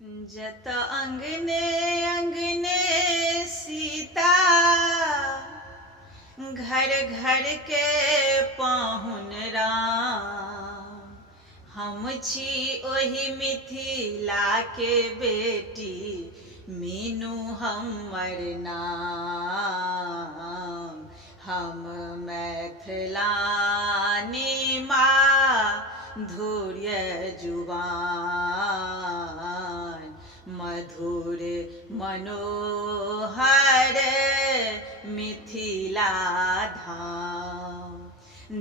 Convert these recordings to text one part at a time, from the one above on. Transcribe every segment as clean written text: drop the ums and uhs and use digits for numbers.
जत अंगने अंगने सीता, घर घर के पाहुन राम। हम छी ओहि मिथिला के बेटी, मीनू हमर नाम। हम मैथिलानी माधुर्य जुबान, मधुर मनोहर मिथिला धाम।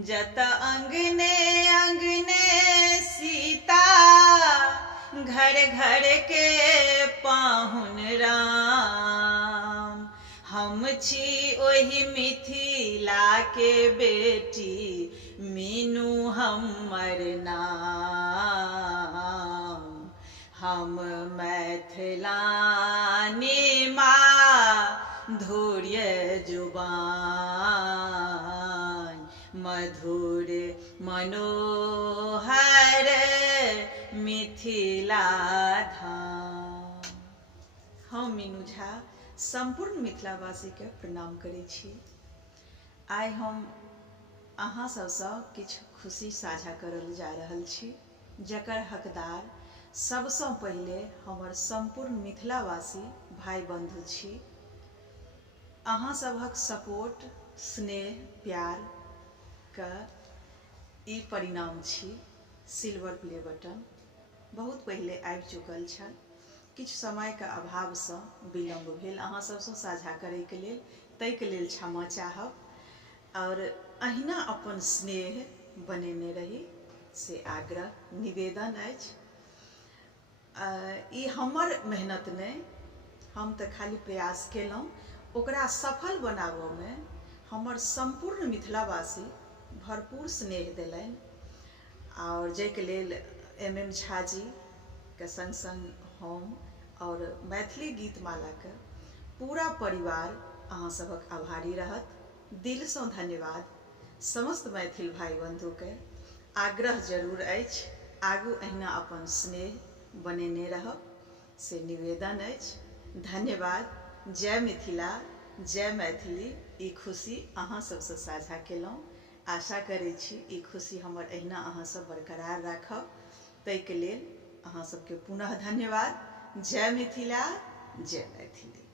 जत अंगने अंगने सीता, घर घर के पाहुन राम। हम छी ओहि मिथिला के बेटी, मीनू हमर नाम। हम मैथिलानी माधुर्य जुबान, मधुर मनोहर मिथिला धाम। हम मीनू झा संपूर्ण मिथिलावासी के प्रणाम करै छी। आइ हम अहाँ सबसँ किछु खुशी साझा करल जा रहल छी, जकर हकदार सबसँ पहिले हमर संपूर्ण मिथिलावासी भाई बंधु छी। अहाँ सभक सपोर्ट, स्नेह, प्यार का ई परिणाम छी। सिल्वर प्ले बटन बहुत पहिले आबि चुकल छल, किछु समयके अभावसँ विलम्ब भेल अहाँ सबसँ साझा करैके लेल, ताहिके लेल क्षमा चाहब। और अहिना अपन स्नेह बनेने रही से आग्रह निवेदन अछि। ई हमर मेहनत नहि, हम तऽ खाली प्रयास केलहुँ। ओकरा सफल बनाबऽमे हमर संपूर्ण मिथिलावासी भरपूर स्नेह देलनि, और जाहिके लेल MM झा जी के संग संग हम और मैथिली गीतमाला के पूरा परिवार अहाँ सभक आभारी रहत। दिलसँ धन्यवाद। समस्त मैथिल भाई बंधु के आग्रह जरूर अछि, आगू अहिना अपन स्नेह बनेने रहब से निवेदन अछि। धन्यवाद। जय मिथिला, जय मैथिली। ई खुशी अहाँ सबसँ साझा केलहुँ। आशा करै छी ई खुशी हमर अहिना अहाँ सब बरकरार राखब। ताहिके लेल अहाँ सबके पुनः धन्यवाद। जय मिथिला, जय मैथिली।